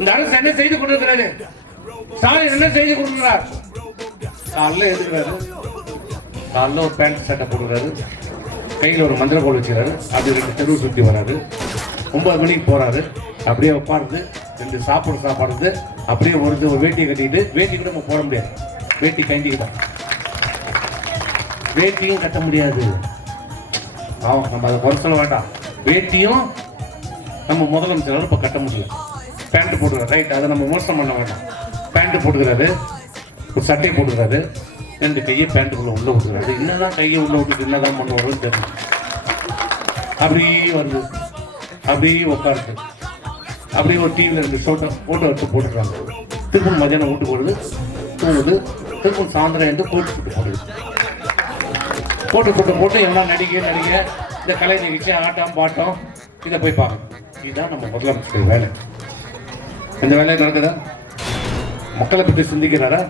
இந்த அரசு என்ன செய்து கொண்டிருக்கிறது? ஸ்டாலின் என்ன செய்து கொண்டிருக்கிறார்? காலைல எதுக்குறாரு, காலைல ஒரு பேண்ட் சட்டை போடுறாரு, கையில் ஒரு மந்திர கோல் வச்சுக்கிறாரு, அது 2 தெருவு சுற்றி வராரு, 9 மணிக்கு போறாரு, அப்படியே உட்காருது, 2 சாப்பாடு அப்படியே ஒரு வேட்டியை கட்டிக்கிட்டு, வேட்டி கூட நம்ம போட முடியாது, வேட்டி கைண்டிக்கிட்டான், வேட்டியும் கட்ட முடியாது. நம்ம அதை குறை சொல்ல வேண்டாம். வேட்டியும் நம்ம முதலமைச்சரால் இப்போ கட்ட முடியும். பேண்ட் போட்டுக்கிறாரு, ரைட், அதை நம்ம மோசம் பண்ண வேண்டாம். பேண்ட் போட்டுக்கிறாரு, ஒரு சட்டையை போட்டுக்கிறாரு, 2 கையை பேண்ட்டுக்குள்ள உள்ள விட்டுக்கிறாரு. என்னதான் கையை உள்ள விட்டுட்டு என்னதான் பண்ணுவாருன்னு தெரியல. அப்படியே வருது, அப்படியே உட்காருது, அப்படியே ஒரு டிவியில் 2 ஃபோட்டோ எடுத்து போட்டுக்கிறாங்க. திரும்ப மதியானம் வீட்டுக்கு வருது, தூங்குது, திரும்ப சாயந்தரம் வந்து கோட்டு போட்டு எவ்வளோ நடிகை இந்த கலை நிகழ்ச்சி, ஆட்டம் பாட்டம், இதை போய் பார்க்கணும். இதுதான் நம்ம முதலமைச்சர் வேலை. இந்த வேலையை நடக்குதா? மக்களை பற்றி சிந்திக்கிறாரா?